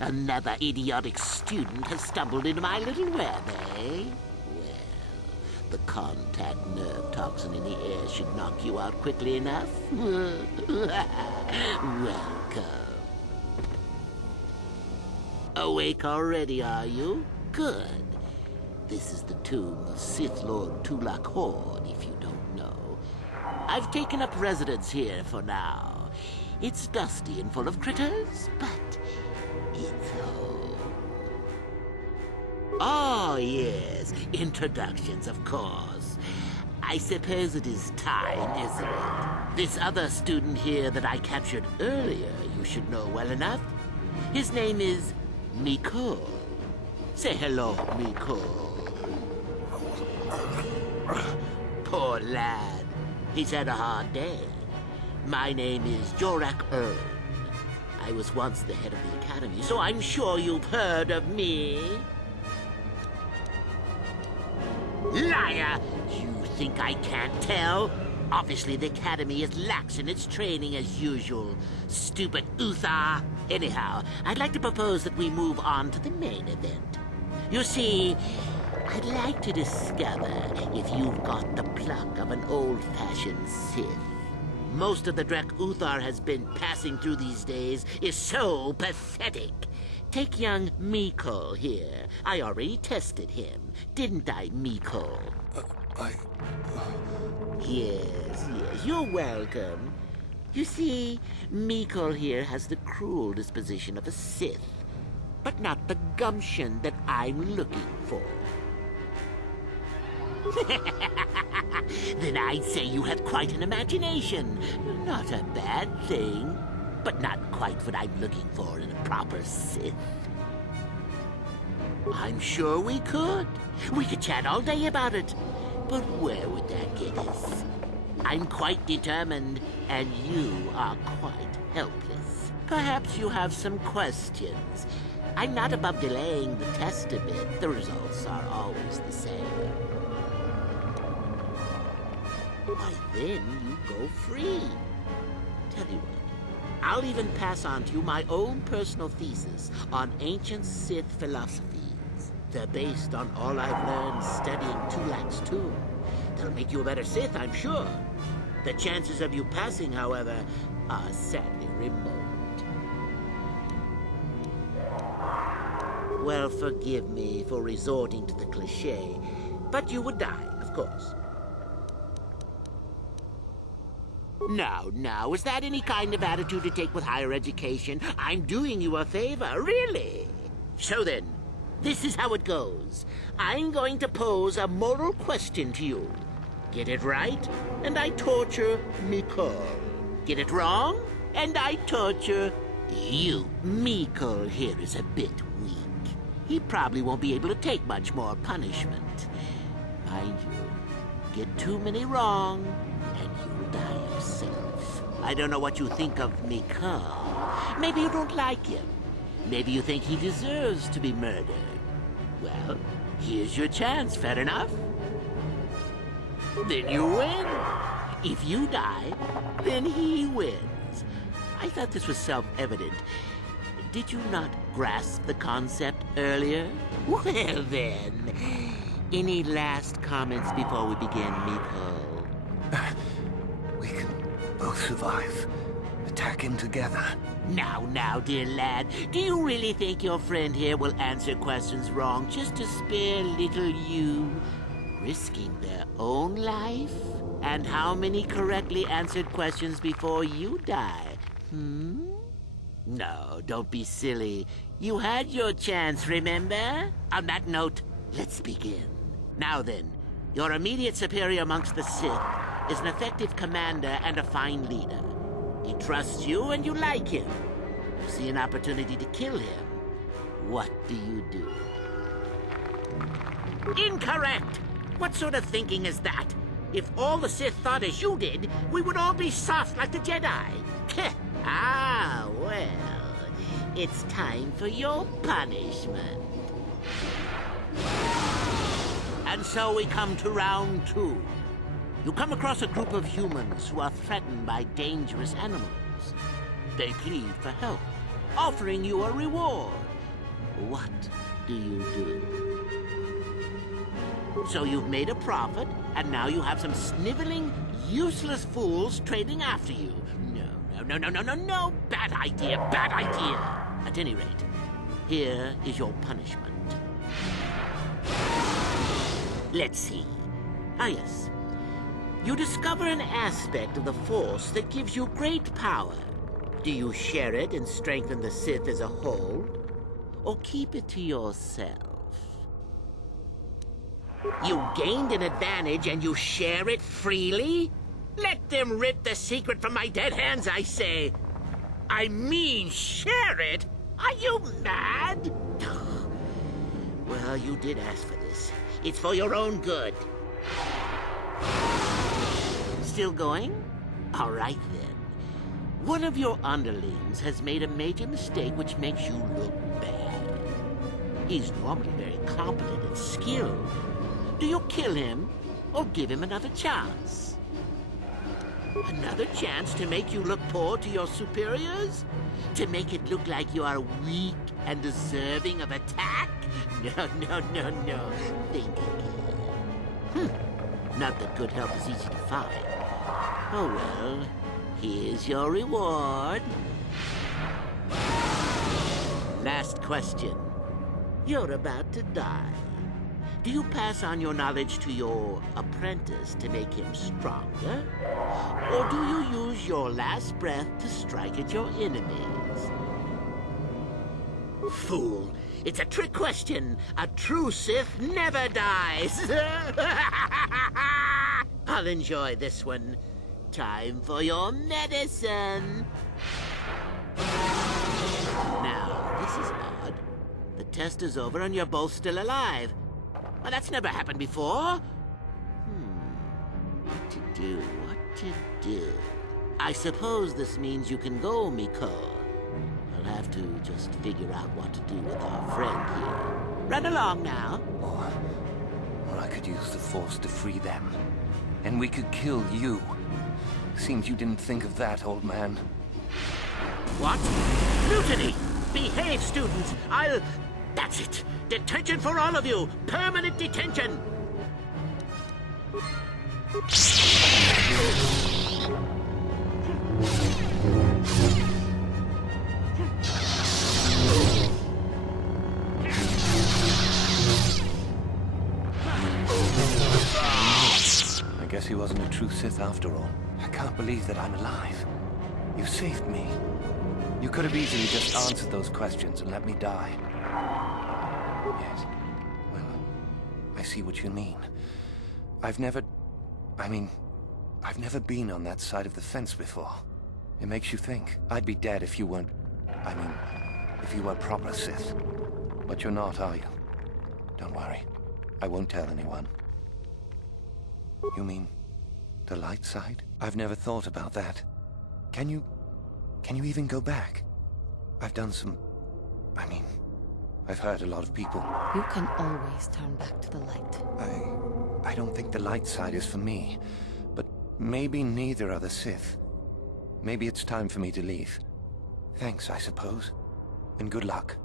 Another idiotic student has stumbled into my little web, eh? Well, the contact nerve toxin in the air should knock you out quickly enough. Welcome. Awake already, are you? Good. This is the tomb of Sith Lord Tulak Horde, if you don't know. I've taken up residence here for now. It's dusty and full of critters, but it's home. Oh, yes. Introductions, of course. I suppose it is time, isn't it? This other student here that I captured earlier, you should know well enough. His name is Miko. Say hello, Miko. Poor lad. He's had a hard day. My name is Jorak. I was once the head of the academy, so I'm sure you've heard of me. Liar! You think I can't tell? Obviously, the academy is lax in its training as usual. Stupid Uther. Anyhow, I'd like to propose that we move on to the main event. You see, I'd like to discover if you've got the pluck of an old-fashioned Sith. Most of the Drek Uthar has been passing through these days is so pathetic. Take young Miko here. I already tested him, didn't I, Miko? Yes, you're welcome. You see, Miko here has the cruel disposition of a Sith, but not the gumption that I'm looking for. Then I'd say you have quite an imagination. Not a bad thing, but not quite what I'm looking for in a proper Sith. I'm sure we could. We could chat all day about it. But where would that get us? I'm quite determined, and you are quite helpless. Perhaps you have some questions. I'm not above delaying the test a bit. The results are always the same. Why, then you go free. Tell you what, I'll even pass on to you my own personal thesis on ancient Sith philosophies. They're based on all I've learned studying Tulak's tomb. They'll make you a better Sith, I'm sure. The chances of you passing, however, are sadly remote. Well, forgive me for resorting to the cliché, but you would die, of course. Now, is that any kind of attitude to take with higher education? I'm doing you a favor, really. So then, this is how it goes. I'm going to pose a moral question to you. Get it right, and I torture Miko. Get it wrong, and I torture you. Miko here is a bit weak. He probably won't be able to take much more punishment. Mind you, get too many wrong, and you'll die yourself. I don't know what you think of Miko. Maybe you don't like him. Maybe you think he deserves to be murdered. Well, here's your chance, fair enough? Then you win. If you die, then he wins. I thought this was self-evident. Did you not grasp the concept earlier? Well then, any last comments before we begin, Miko? We can both survive. Attack him together. Now, dear lad, do you really think your friend here will answer questions wrong just to spare little you, risking their own life? And how many correctly answered questions before you die? No, don't be silly. You had your chance, remember? On that note, let's begin. Now then, your immediate superior amongst the Sith is an effective commander and a fine leader. He trusts you and you like him. You see an opportunity to kill him. What do you do? Incorrect! What sort of thinking is that? If all the Sith thought as you did, we would all be soft like the Jedi. Ah, well, it's time for your punishment. And so we come to round 2. You come across a group of humans who are threatened by dangerous animals. They plead for help. offering you a reward. What do you do? So you've made a profit, and now you have some sniveling, useless fools trading after you. No. Bad idea, bad idea. At any rate, here is your punishment. Let's see. Ah, yes. You discover an aspect of the Force that gives you great power. Do you share it and strengthen the Sith as a whole? Or keep it to yourself? You gained an advantage and you share it freely? Let them rip the secret from my dead hands, I say. I mean, share it? Are you mad? Well, you did ask for this. It's for your own good. Still going? All right, then. One of your underlings has made a major mistake which makes you look bad. He's normally very competent and skilled. Do you kill him or give him another chance? Another chance to make you look poor to your superiors? To make it look like you are weak and deserving of attack? No. Think again. Not that good help is easy to find. Oh well, here's your reward. Last question. You're about to die. Do you pass on your knowledge to your apprentice to make him stronger? Or do you use your last breath to strike at your enemies? Fool! It's a trick question. A true Sith never dies. I'll enjoy this one. Time for your medicine. Now, this is odd. The test is over and you're both still alive. Well, that's never happened before. What to do? I suppose this means you can go, Miko. I'll have to just figure out what to do with our friend here. Run along now. Or I could use the Force to free them. And we could kill you. Seems you didn't think of that, old man. What? Mutiny! Behave, students! That's it! Detention for all of you! Permanent detention! I guess he wasn't a true Sith after all. I can't believe that I'm alive. You saved me. You could have easily just answered those questions and let me die. Yes. Well, I see what you mean. I've never been on that side of the fence before. It makes you think. I'd be dead if you weren't... if you were proper Sith. But you're not, are you? Don't worry. I won't tell anyone. You mean the light side? I've never thought about that. Can you even go back? I've done some... I've hurt a lot of people. You can always turn back to the light. I don't think the light side is for me. But maybe neither are the Sith. Maybe it's time for me to leave. Thanks, I suppose. And good luck.